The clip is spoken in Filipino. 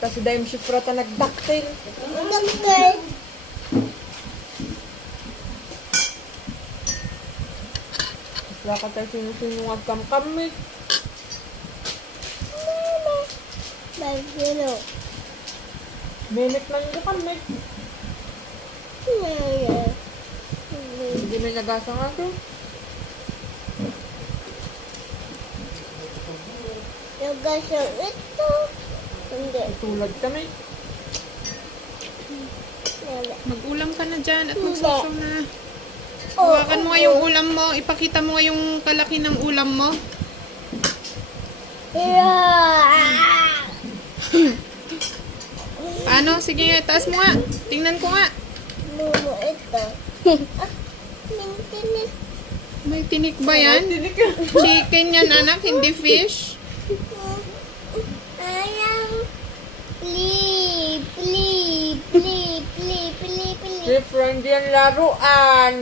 ta si Daim Shifra ta nagdaktil. Doctor. Wala ka tayo sinusunungag kamkamit. Bagino. Minit na yung kamit. Hindi may nagasa nga ito. Nagasang ito. Hindi. Tulad kami. Mag-ulam ka na dyan at magsusaw na. Oh, Hawakan mo nga yung ulam mo. Ipakita mo nga yung kalaki ng ulam mo. Ano? Sige, taas mo nga. Tingnan ko nga. Mumu ito. Mintinis. May tinik ba yan? Tinik ka. Chicken yan, anak, hindi fish. Ayang. Pli. Shifra, hindi yan laruan.